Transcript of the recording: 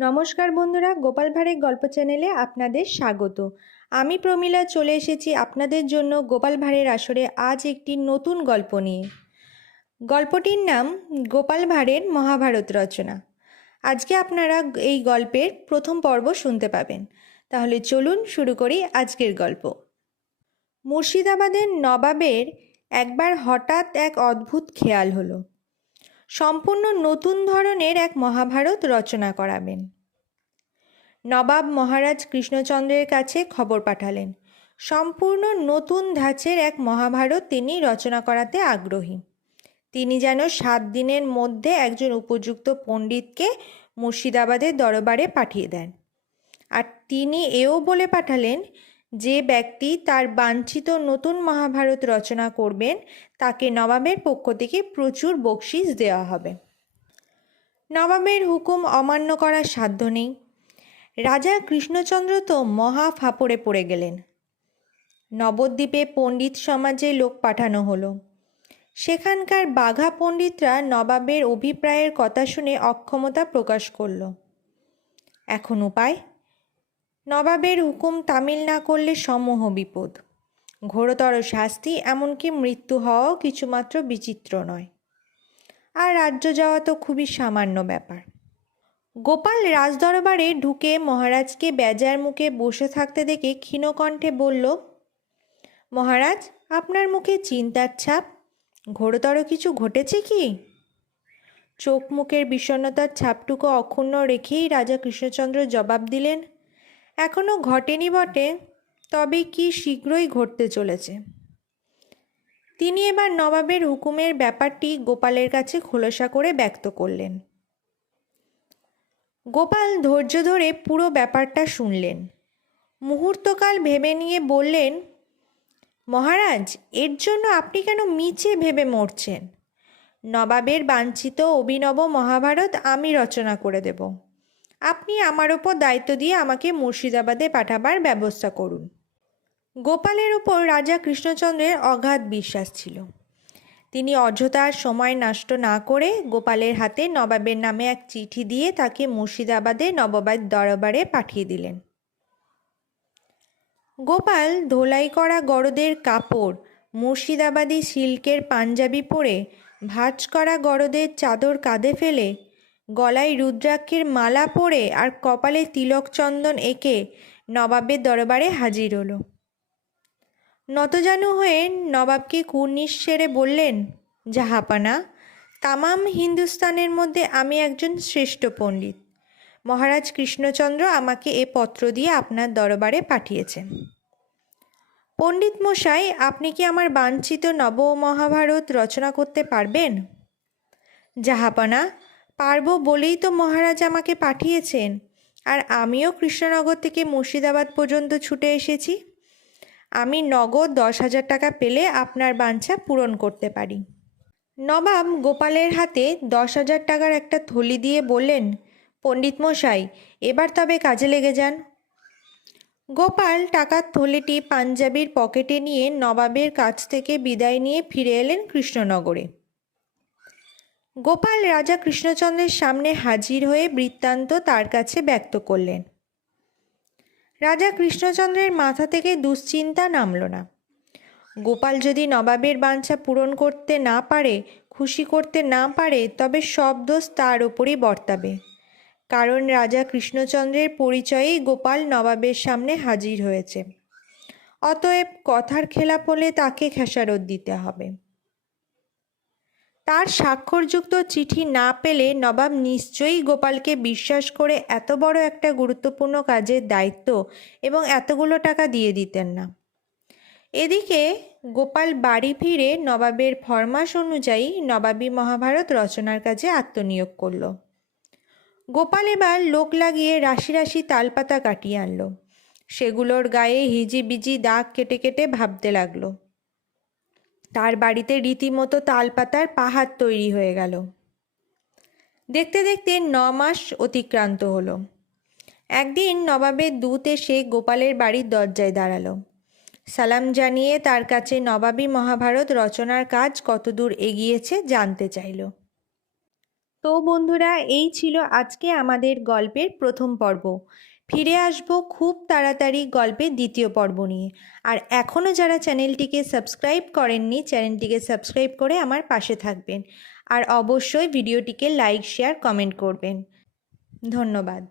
নমস্কার বন্ধুরা, গোপাল ভাঁড়ের গল্প চ্যানেলে আপনাদের স্বাগত। আমি প্রমীলা চলে এসেছি আপনাদের জন্য গোপাল ভাঁড়ের আসরে আজ একটি নতুন গল্প নিয়ে। গল্পটির নাম গোপাল ভাঁড়ের মহাভারত রচনা। আজকে আপনারা এই গল্পের প্রথম পর্ব শুনতে পাবেন। তাহলে চলুন শুরু করি আজকের গল্প। মুর্শিদাবাদের নবাবের একবার হঠাৎ এক অদ্ভুত খেয়াল হলো। সম্পূর্ণ নতুন ধরনের এক মহাভারত রচনা করাবেন। নবাব মহারাজ কৃষ্ণচন্দ্রের কাছে খবর পাঠালেন। সম্পূর্ণ নতুন ধাঁচের এক মহাভারত তিনি রচনা করাতে আগ্রহী। তিনি যেন সাত দিনের মধ্যে একজন উপযুক্ত পণ্ডিতকে মুর্শিদাবাদের দরবারে পাঠিয়ে দেন। আর তিনি এও বলে পাঠালেন যে ব্যক্তি তার বাঞ্ছিত নতুন মহাভারত রচনা করবেন, তাকে নবাবের পক্ষ থেকে প্রচুর বকশিস দেওয়া হবে। নবাবের হুকুম অমান্য করার সাধ্য নেই। রাজা কৃষ্ণচন্দ্র তো মহা ফাপড়ে পড়ে গেলেন। নবদ্বীপে পণ্ডিত সমাজে লোক পাঠানো হলো। সেখানকার বাঘা পণ্ডিতরা নবাবের অভিপ্রায়ের কথা শুনে অক্ষমতা প্রকাশ করল। এখন উপায়? নবাবের হুকুম তামিল না করলে সমূহ বিপদ। ঘোরতর শাস্তি, এমনকি মৃত্যু হওয়াও কিছুমাত্র বিচিত্র নয়। আর রাজ্য যাওয়া তো খুবই সামান্য ব্যাপার। গোপাল রাজদরবারে ঢুকে মহারাজকে বেজার মুখে বসে থাকতে দেখে ক্ষীণকণ্ঠে বলল, মহারাজ, আপনার মুখে চিন্তার ছাপ? ঘোরতর কিছু ঘটেছে কি? চোখ মুখের বিষণ্ণতার ছাপটুকু অক্ষুণ্ণ রেখেই রাজা কৃষ্ণচন্দ্র জবাব দিলেন এখনও ঘটেনি বটে, তবে কি শীঘ্রই ঘটতে চলেছে। তিনি এবার নবাবের হুকুমের ব্যাপারটি গোপালের কাছে খোলসা করে ব্যক্ত করলেন। গোপাল ধৈর্য ধরে পুরো ব্যাপারটা শুনলেন। মুহূর্তকাল ভেবে নিয়ে বললেন, মহারাজ, এর জন্য আপনি কেন মিছে ভেবে মরছেন? নবাবের বাঞ্ছিত অভিনব মহাভারত আমি রচনা করে দেব। আপনি আমার ওপর দায়িত্ব দিয়ে আমাকে মুর্শিদাবাদে পাঠাবার ব্যবস্থা করুন। গোপালের ওপর রাজা কৃষ্ণচন্দ্রের অগাধ বিশ্বাস ছিল। তিনি অযথার সময় নষ্ট না করে গোপালের হাতে নবাবের নামে এক চিঠি দিয়ে তাকে মুর্শিদাবাদে নবাবের দরবারে পাঠিয়ে দিলেন। গোপাল ধোলাই করা গরদের কাপড়, মুর্শিদাবাদী সিল্কের পাঞ্জাবি পরে ভাঁজ করা গরদের চাদর কাঁধে ফেলে গলায় রুদ্রাক্ষের মালা পরে আর কপালে তিলক চন্দন এঁকে নবাবের দরবারে হাজির হলো। নতজানু হয়ে নবাবকে কুর্নিশ সেরে বললেন, জাহাপানা, তামাম হিন্দুস্তানের মধ্যে আমি একজন শ্রেষ্ঠ পণ্ডিত। মহারাজ কৃষ্ণচন্দ্র আমাকে এ পত্র দিয়ে আপনার দরবারে পাঠিয়েছেন। পণ্ডিত মশাই, আপনি কি আমার বাঞ্ছিত নব মহাভারত রচনা করতে পারবেন? জাহাপানা পারব বলেই তো মহারাজ আমাকে পাঠিয়েছেন। আর আমিও কৃষ্ণনগর থেকে মুর্শিদাবাদ পর্যন্ত ছুটে এসেছি। আমি নগদ দশ হাজার টাকা পেলে আপনার বাঞ্ছা পূরণ করতে পারি। নবাব গোপালের হাতে দশ হাজার টাকার একটা থলি দিয়ে বললেন, পণ্ডিত মশাই, এবার তবে কাজে লেগে যান। গোপাল টাকার থলিটি পাঞ্জাবির পকেটে নিয়ে নবাবের কাছ থেকে বিদায় নিয়ে ফিরে এলেন কৃষ্ণনগরে। গোপাল রাজা কৃষ্ণচন্দ্রের সামনে হাজির হয়ে বৃত্তান্ত তার কাছে ব্যক্ত করলেন। রাজা কৃষ্ণচন্দ্রের মাথা থেকে দুশ্চিন্তা নামল না। গোপাল যদি নবাবের বাঞ্ছা পূরণ করতে না পারে, খুশি করতে না পারে, তবে সব দোষ তার ওপরই বর্তাবে। কারণ রাজা কৃষ্ণচন্দ্রের পরিচয়েই গোপাল নবাবের সামনে হাজির হয়েছে। অতএব কথার খেলাপ হলে তাকে খেসারত দিতে হবে। তার স্বাক্ষরযুক্ত চিঠি না পেলে নবাব নিশ্চয়ই গোপালকে বিশ্বাস করে এত বড় একটা গুরুত্বপূর্ণ কাজের দায়িত্ব এবং এতগুলো টাকা দিয়ে দিতেন না। এদিকে গোপাল বাড়ি ফিরে নবাবের ফরমাস অনুযায়ী নবাবী মহাভারত রচনার কাজে আত্মনিয়োগ করল। গোপাল এবার লোক লাগিয়ে রাশি রাশি তালপাতা কাটিয়ে আনলো। সেগুলোর গায়ে হিজিবিজি দাগ কেটে কেটে ভাবতে লাগল। তার বাড়িতে রীতিমতো তালপাতার পাহাড় তৈরি হয়ে গেল। দেখতে দেখতে ন মাস অতিক্রান্ত হলো। একদিন নবাবের দূত এসে গোপালের বাড়ির দরজায় দাঁড়াল। সালাম জানিয়ে তার কাছে নবাবী মহাভারত রচনার কাজ কতদূর এগিয়েছে জানতে চাইল। তো বন্ধুরা, এই ছিল আজকে আমাদের গল্পের প্রথম পর্ব। ফিরে আসব খুব তাড়াতাড়ি গল্পের দ্বিতীয় পর্ব নিয়ে। আর এখনও যারা চ্যানেলটিকে সাবস্ক্রাইব করেননি, চ্যানেলটিকে সাবস্ক্রাইব করে আমার পাশে থাকবেন। আর অবশ্যই ভিডিওটিকে লাইক, শেয়ার, কমেন্ট করবেন। ধন্যবাদ।